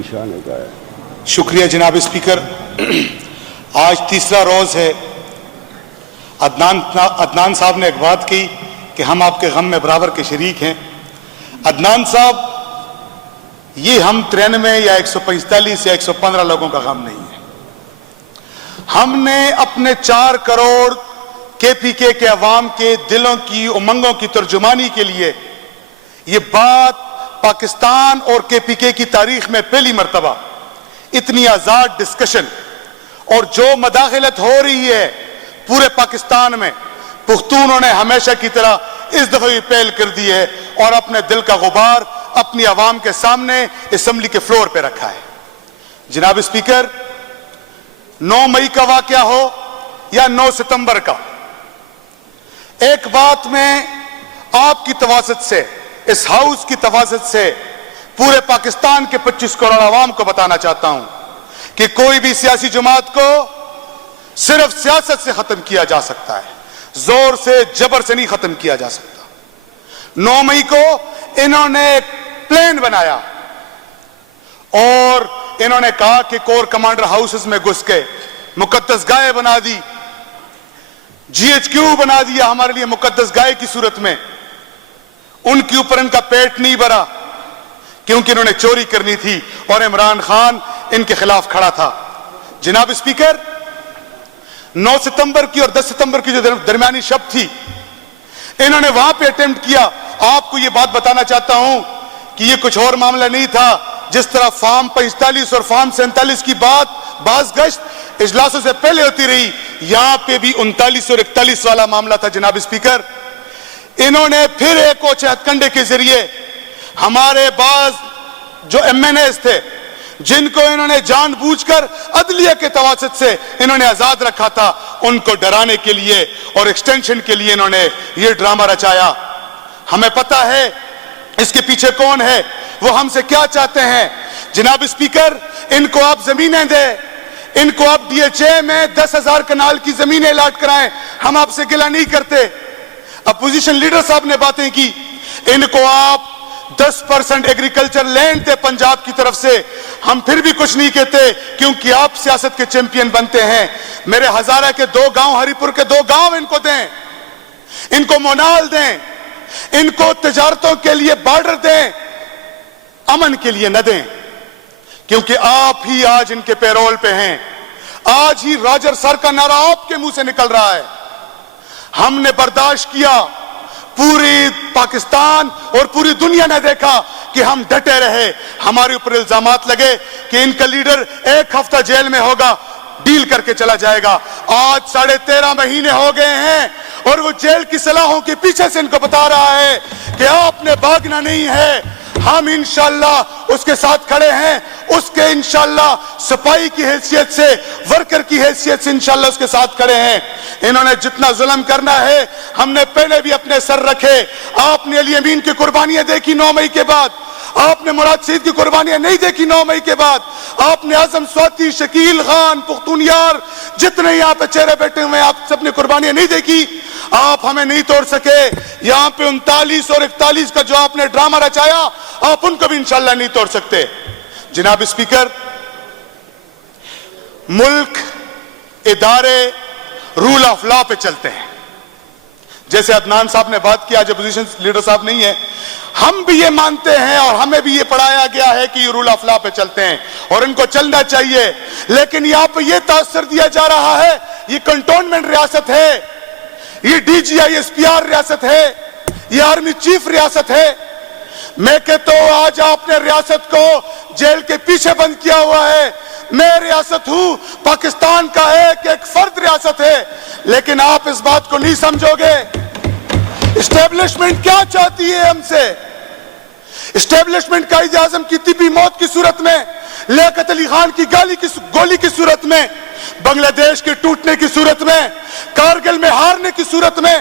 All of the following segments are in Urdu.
کی شان کا ہے۔ شکریہ جناب اسپیکر۔ آج تیسرا روز ہے۔ عدنان صاحب نے ایک بات کی کہ ہم آپ کے غم میں برابر کے شریک ہیں۔ عدنان صاحب، یہ ہم 93 یا 145 یا 115 لوگوں کا غم نہیں ہے۔ ہم نے اپنے 4 کروڑ کے پی کے عوام کے دلوں کی امنگوں کی ترجمانی کے لیے یہ بات پاکستان اور کے پی کے کی تاریخ میں پہلی مرتبہ اتنی آزاد ڈسکشن اور جو مداخلت ہو رہی ہے پورے پاکستان میں، پختونوں نے ہمیشہ کی طرح اس دفعہ بھی پہل کر دی ہے اور اپنے دل کا غبار اپنی عوام کے سامنے اسمبلی کے فلور پہ رکھا ہے۔ جناب اسپیکر، 9 مئی کا واقعہ ہو یا 9 ستمبر کا، ایک بات میں آپ کی تواسط سے، اس ہاؤس کی تواسط سے پورے پاکستان کے 25 کروڑ عوام کو بتانا چاہتا ہوں کہ کوئی بھی سیاسی جماعت کو صرف سیاست سے ختم کیا جا سکتا ہے، زور سے، جبر سے نہیں ختم کیا جا سکتا۔ 9 مئی کو انہوں نے ایک پلان بنایا اور انہوں نے کہا کہ کور کمانڈر ہاؤسز میں گھس کے مقدس گائے بنا دی، جی ایچ کیو بنا دیا ہمارے لیے مقدس گائے کی صورت میں۔ ان کے اوپر ان کا پیٹ نہیں بھرا کیونکہ انہوں نے چوری کرنی تھی اور عمران خان ان کے خلاف کھڑا تھا۔ جناب اسپیکر، 9 ستمبر کی اور 10 ستمبر کی جو درمیانی شب تھی، انہوں نے وہاں پہ اٹیمپٹ کیا۔ آپ کو یہ بات بتانا چاہتا ہوں کہ یہ کچھ اور معاملہ نہیں تھا۔ جس طرح فارم 45 اور فارم 47 کی بات بعض گشت اجلاسوں سے پہلے ہوتی رہی، یہاں پہ بھی 39 اور 41 والا معاملہ تھا۔ جناب اسپیکر، انہوں نے پھر ایک اوچھے ہتھ کنڈے کے ذریعے ہمارے بعض جو ایم این ایز تھے، جن کو انہوں نے جان بوجھ کر عدلیہ کے تواسط سے انہوں نے آزاد رکھا تھا، ان کو ڈرانے کے لیے اور ایکسٹینشن کے لیے انہوں نے یہ ڈرامہ رچایا۔ ہمیں پتہ ہے اس کے پیچھے کون ہے، وہ ہم سے کیا چاہتے ہیں۔ جناب اسپیکر، ان کو آپ زمینیں دیں، ان کو آپ ڈی ایچ اے میں 10,000 کنال کی زمینیں الاٹ کرائیں، ہم آپ سے گلہ نہیں کرتے۔ اپوزیشن لیڈر صاحب نے باتیں کی، ان کو آپ 10% ایگریکلچر لینڈ دے پنجاب کی طرف سے، ہم پھر بھی کچھ نہیں کہتے کیونکہ آپ سیاست کے چیمپئن بنتے ہیں۔ میرے ہزارہ کے 2 گاؤں، ہری پور کے 2 گاؤں ان کو دیں، ان کو مونال دیں، ان کو تجارتوں کے لیے بارڈر دیں، امن کے لیے نہ دیں، کیونکہ آپ ہی آج ان کے پیرول پہ ہیں۔ آج ہی راجر سر کا نعرہ آپ کے منہ سے نکل رہا ہے۔ ہم نے برداشت کیا، پوری پاکستان اور پوری دنیا نے دیکھا کہ ہم ڈٹے رہے۔ ہمارے اوپر الزامات لگے کہ ان کا لیڈر 1 ہفتہ جیل میں ہوگا، ڈیل کر کے چلا جائے گا۔ آج 13.5 مہینے ہو گئے ہیں اور وہ جیل کی صلاحوں کے پیچھے سے ان کو بتا رہا ہے کہ آپ نے بھاگنا نہیں ہے، ہم انشاءاللہ اس کے ساتھ کھڑے ہیں، اس کے انشاءاللہ سپاہی کی حیثیت سے، ورکر کی حیثیت سے انشاءاللہ اس کے ساتھ کھڑے ہیں۔ انہوں نے جتنا ظلم کرنا ہے ہم نے پہلے بھی اپنے سر رکھے۔ آپ نے علی امین کی قربانیاں دیکھی 9 مئی کے بعد، آپ نے مراد شہید کی قربانیاں نہیں دیکھی 9 مئی کے بعد، آپ نے اعظم سواتی، شکیل خان، پختون یار، جتنے یہاں پہ چہرے بیٹھے ہوئے ہیں، آپ سب نے قربانیاں نہیں دیکھی۔ آپ ہمیں نہیں توڑ سکے۔ یہاں پہ 39 اور 41 کا جو آپ نے ڈرامہ رچایا، آپ ان کو بھی انشاءاللہ نہیں توڑ سکتے۔ جناب اسپیکر، ملک، ادارے رول آف لا پہ چلتے ہیں۔ جیسے عدنان صاحب نے بات کی، آج اپوزیشن لیڈر صاحب نہیں ہے، ہم بھی یہ مانتے ہیں اور ہمیں بھی یہ پڑھایا گیا ہے کہ یہ رول آف لا پہ چلتے ہیں اور ان کو چلنا چاہیے۔ لیکن یہاں پہ یہ تاثر دیا جا رہا ہے یہ کنٹونمنٹ ریاست ہے، یہ D G I S P R ریاست ہے، یہ آرمی چیف ریاست ہے۔ میں کہتا ہوں آج آپ نے ریاست کو جیل کے پیچھے بند کیا ہوا ہے۔ میں ریاست ہوں، پاکستان کا ایک فرد ریاست ہے، لیکن آپ اس بات کو نہیں سمجھو گے۔ اسٹیبلشمنٹ کیا چاہتی ہے ہم سے؟ اسٹیبلشمنٹ قائد اعظم کی طبی موت کی صورت میں، لیاقت علی خان کی گولی کی صورت میں، بنگلہ دیش کے ٹوٹنے کی صورت میں، کارگل میں ہارنے کی صورت میں،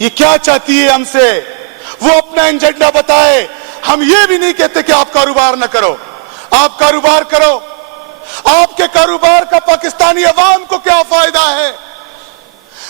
یہ کیا چاہتی ہے ہم سے؟ وہ اپنا ایجنڈا بتائے۔ ہم یہ بھی نہیں کہتے کہ آپ کاروبار نہ کرو، آپ کاروبار کرو۔ آپ کے کاروبار کا پاکستانی عوام کو کیا فائدہ ہے؟